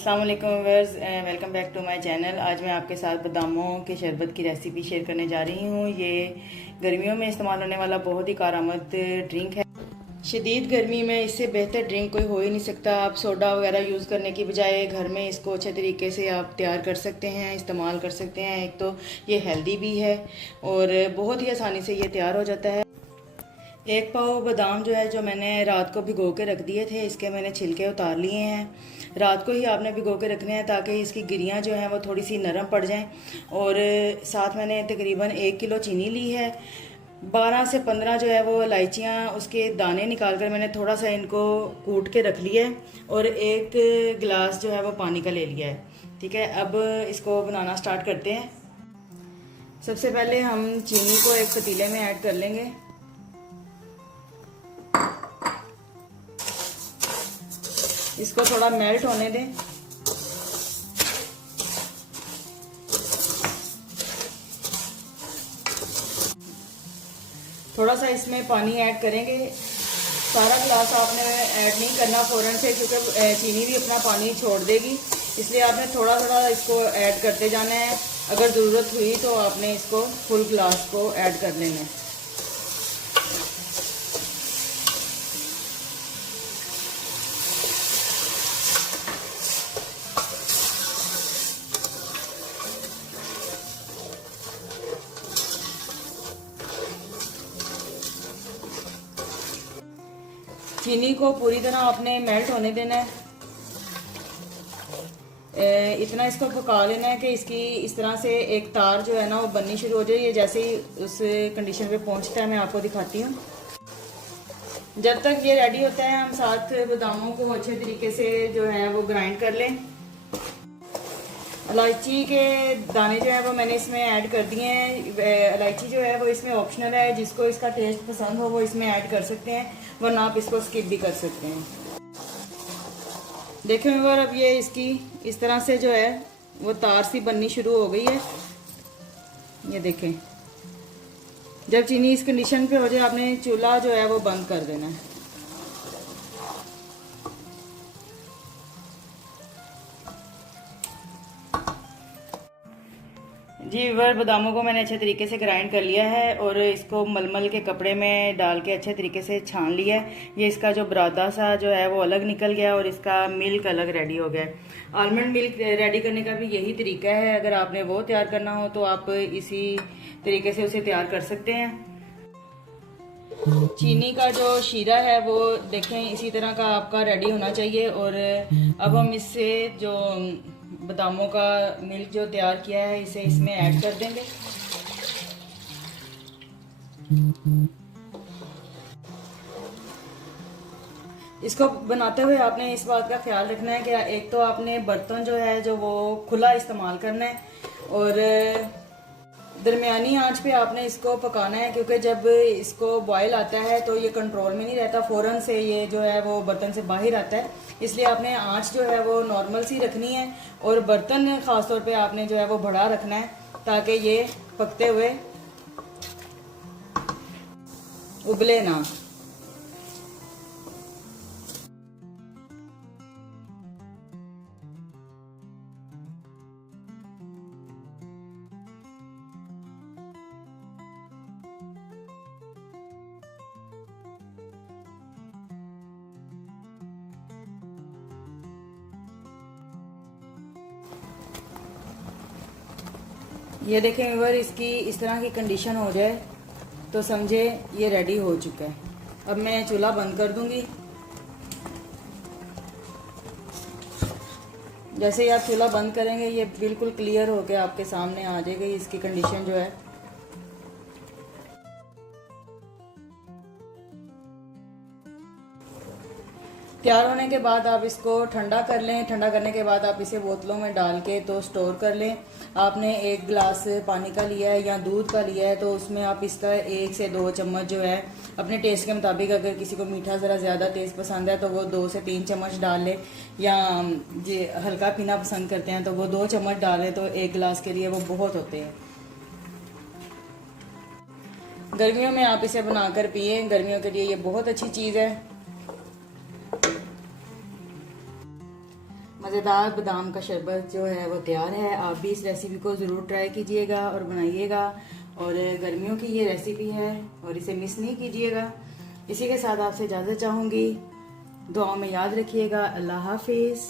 अस्सलाम वालेकुम viewers, welcome back to my channel. आज मैं आपके साथ बादामों के शरबत की रेसिपी शेयर करने जा रही हूँ। ये गर्मियों में इस्तेमाल होने वाला बहुत ही कारआमद ड्रिंक है। शदीद गर्मी में इससे बेहतर ड्रिंक कोई हो ही नहीं सकता। आप सोडा वगैरह यूज़ करने की बजाय घर में इसको अच्छे तरीके से आप तैयार कर सकते हैं, इस्तेमाल कर सकते हैं। एक तो ये हेल्दी भी है और बहुत ही आसानी से ये तैयार हो जाता है। एक पाव बादाम जो है, जो मैंने रात को भिगो के रख दिए थे, इसके मैंने छिलके उतार लिए हैं। रात को ही आपने भिगो के रखने हैं ताकि इसकी गिरियाँ जो हैं वो थोड़ी सी नरम पड़ जाएं। और साथ मैंने तकरीबन 1 किलो चीनी ली है। 12 से 15 जो है वो इलायचियाँ, उसके दाने निकाल कर मैंने थोड़ा सा इनको कूट के रख लिया है। और 1 गिलास जो है वो पानी का ले लिया है। ठीक है, अब इसको बनाना स्टार्ट करते हैं। सबसे पहले हम चीनी को एक पतीले में ऐड कर लेंगे। इसको थोड़ा मेल्ट होने दें। थोड़ा सा इसमें पानी ऐड करेंगे। सारा गिलास आपने ऐड नहीं करना फ़ौरन से, क्योंकि चीनी भी अपना पानी छोड़ देगी। इसलिए आपने थोड़ा थोड़ा इसको ऐड करते जाना है। अगर ज़रूरत हुई तो आपने इसको फुल गिलास को ऐड कर लेना है। चीनी को पूरी तरह आपने मेल्ट होने देना है। इतना इसको पका लेना है कि इसकी इस तरह से एक तार जो है ना वो बननी शुरू हो जाए। ये जैसे ही उस कंडीशन पे पहुंचता है मैं आपको दिखाती हूँ। जब तक ये रेडी होता है, हम साथ बादामों को अच्छे तरीके से जो है वो ग्राइंड कर लें। इलायची के दाने जो है वो मैंने इसमें ऐड कर दिए हैं। इलायची जो है वो इसमें ऑप्शनल है, जिसको इसका टेस्ट पसंद हो वो इसमें ऐड कर सकते हैं, वरना आप इसको स्किप भी कर सकते हैं। देखें व्यूअर, अब ये इसकी इस तरह से जो है वो तार सी बननी शुरू हो गई है। ये देखें, जब चीनी इस कंडीशन पे हो जाए, आपने चूल्हा जो है वो बंद कर देना है। जी व्यूअर, बादामों को मैंने अच्छे तरीके से ग्राइंड कर लिया है और इसको मलमल के कपड़े में डाल के अच्छे तरीके से छान लिया है। ये इसका जो बरादा सा जो है वो अलग निकल गया और इसका मिल्क अलग रेडी हो गया है। आलमंड मिल्क रेडी करने का भी यही तरीका है। अगर आपने वो तैयार करना हो तो आप इसी तरीके से उसे तैयार कर सकते हैं। चीनी का जो शीरा है वो देखें इसी तरह का आपका रेडी होना चाहिए। और अब हम इससे जो बादामों का मिल्क जो तैयार किया है इसे इसमें ऐड कर देंगे। इसको बनाते हुए आपने इस बात का ख्याल रखना है कि एक तो आपने बर्तन जो है जो वो खुला इस्तेमाल करना है और दरमियानी आंच पे आपने इसको पकाना है, क्योंकि जब इसको बॉयल आता है तो ये कंट्रोल में नहीं रहता, फ़ौरन से ये जो है वो बर्तन से बाहर आता है। इसलिए आपने आंच जो है वो नॉर्मल सी रखनी है और बर्तन ख़ास तौर पे आपने जो है वो बड़ा रखना है ताकि ये पकते हुए उबले ना। ये देखें व्यूअर, इसकी इस तरह की कंडीशन हो जाए तो समझे ये रेडी हो चुका है। अब मैं चूल्हा बंद कर दूंगी। जैसे ही आप चूल्हा बंद करेंगे ये बिल्कुल क्लियर होकर आपके सामने आ जाएगी इसकी कंडीशन जो है। तैयार होने के बाद आप इसको ठंडा कर लें। ठंडा करने के बाद आप इसे बोतलों में डाल के तो स्टोर कर लें। आपने 1 गिलास पानी का लिया है या दूध का लिया है तो उसमें आप इसका 1 से 2 चम्मच जो है अपने टेस्ट के मुताबिक, अगर किसी को मीठा ज़रा ज़्यादा टेस्ट पसंद है तो वो 2 से 3 चम्मच डाल लें, या जो हल्का पीना पसंद करते हैं तो वो 2 चम्मच डालें, तो 1 गिलास के लिए वो बहुत होते हैं। गर्मियों में आप इसे बनाकर पिए, गर्मियों के लिए ये बहुत अच्छी चीज़ है। मज़ेदार बादाम का शरबत जो है वो तैयार है। आप भी इस रेसिपी को ज़रूर ट्राई कीजिएगा और बनाइएगा। और गर्मियों की ये रेसिपी है और इसे मिस नहीं कीजिएगा। इसी के साथ आपसे इजाज़त चाहूँगी। दुआओं में याद रखिएगा। अल्लाह हाफिज़।